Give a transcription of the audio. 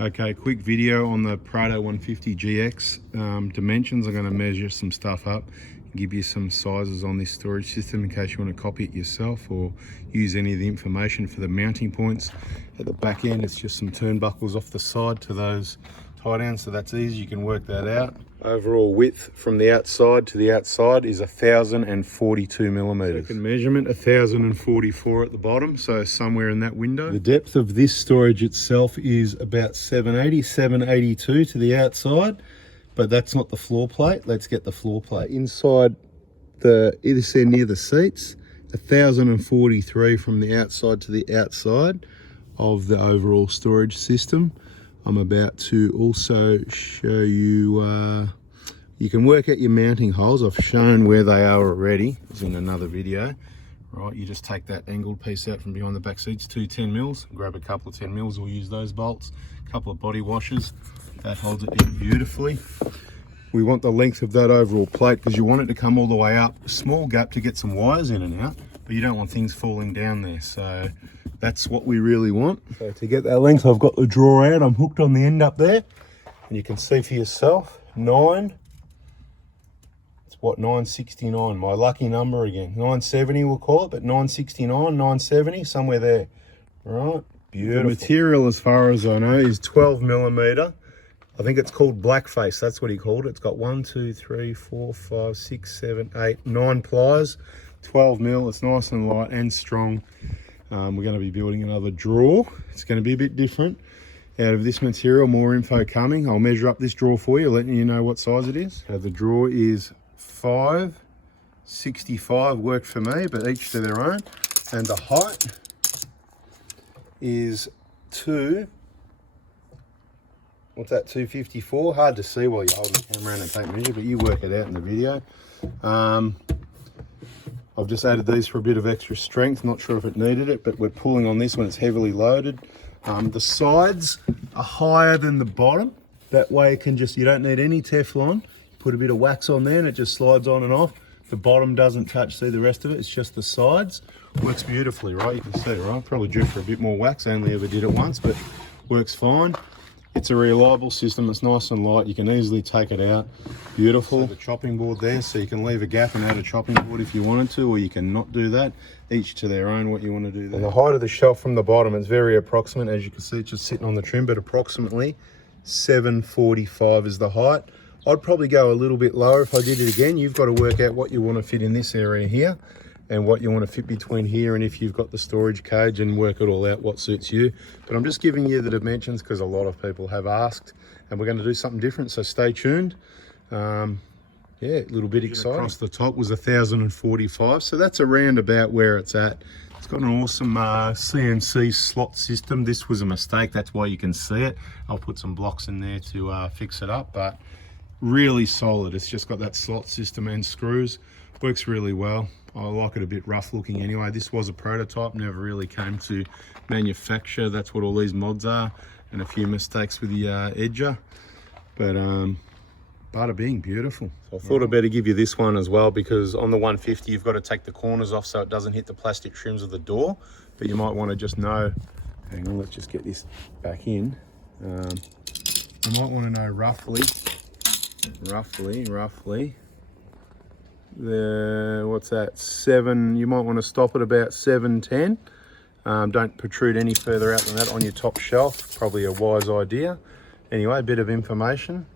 Okay, quick video on the Prado 150 GX dimensions. I'm going to measure some stuff up, give you some sizes on this storage system in case you want to copy it yourself or use any of the information for the mounting points. At the back end, it's just some turnbuckles off the side to those tie downs, so that's easy, you can work that out. Overall width from the outside to the outside is 1,042 millimeters. Second measurement, 1,044 at the bottom, so somewhere in that window. The depth of this storage itself is about 780, 782 to the outside, but that's not the floor plate. Let's get the floor plate. Inside the either side near the seats, 1,043 from the outside to the outside of the overall storage system. I'm about to also show you, you can work out your mounting holes. I've shown where they are already, it's in another video. Right, you just take that angled piece out from behind the back seats, two 10 mils, grab a couple of 10 mils, we'll use those bolts, a couple of body washers, that holds it in beautifully. We want the length of that overall plate because you want it to come all the way up, a small gap to get some wires in and out, but you don't want things falling down there, so that's what we really want. So to get that length, I've got the drawer out, I'm hooked on the end up there, and you can see for yourself, 969, my lucky number again, 970 we'll call it, but 969, 970, somewhere there. Right, beautiful. The material, as far as I know, is 12 millimeter. I think it's called blackface, that's what he called it. It's got 1, 2, 3, 4, 5, 6, 7, 8, 9 pliers, 12 mil, it's nice and light and strong. We're going to be building another drawer. It's going to be a bit different out of this material, more info coming. I'll measure up this drawer for you, letting you know what size it is. The drawer is 565, worked for me, but each to their own. And the height is 254. Hard to see while you're holding the camera around and take measure, but you work it out in the video. I've just added these for a bit of extra strength, not sure if it needed it, but we're pulling on this when it's heavily loaded. The sides are higher than the bottom. That way it can just, you don't need any Teflon. Put a bit of wax on there and it just slides on and off. The bottom doesn't touch, see the rest of it, it's just the sides. Works beautifully, right? You can see, right? Probably due for a bit more wax, I only ever did it once, but works fine. It's a reliable system, it's nice and light, you can easily take it out. Beautiful. So the chopping board there, so you can leave a gap and add a chopping board if you wanted to, or you can not do that. Each to their own what you want to do there. And the height of the shelf from the bottom is very approximate, as you can see, it's just sitting on the trim, but approximately 745 is the height. I'd probably go a little bit lower if I did it again. You've got to work out what you want to fit in this area here and what you want to fit between here and if you've got the storage cage, and work it all out what suits you. But I'm just giving you the dimensions because a lot of people have asked, and we're going to do something different, so stay tuned. Yeah, a little bit exciting. Across the top was 1,045, so that's around about where it's at. It's got an awesome CNC slot system. This was a mistake, that's why you can see it. I'll put some blocks in there to fix it up, but really solid. It's just got that slot system and screws. Works really well. I like it a bit rough looking anyway. This was a prototype, never really came to manufacture. That's what all these mods are, and a few mistakes with the edger. But bada bing, beautiful. So I thought I'd better give you this one as well, because on the 150 you've got to take the corners off so it doesn't hit the plastic trims of the door. But you might want to just know, hang on, let's just get this back in. You might want to know roughly, what's that, 7, you might want to stop at about 710. Don't protrude any further out than that on your top shelf, probably a wise idea. Anyway, a bit of information.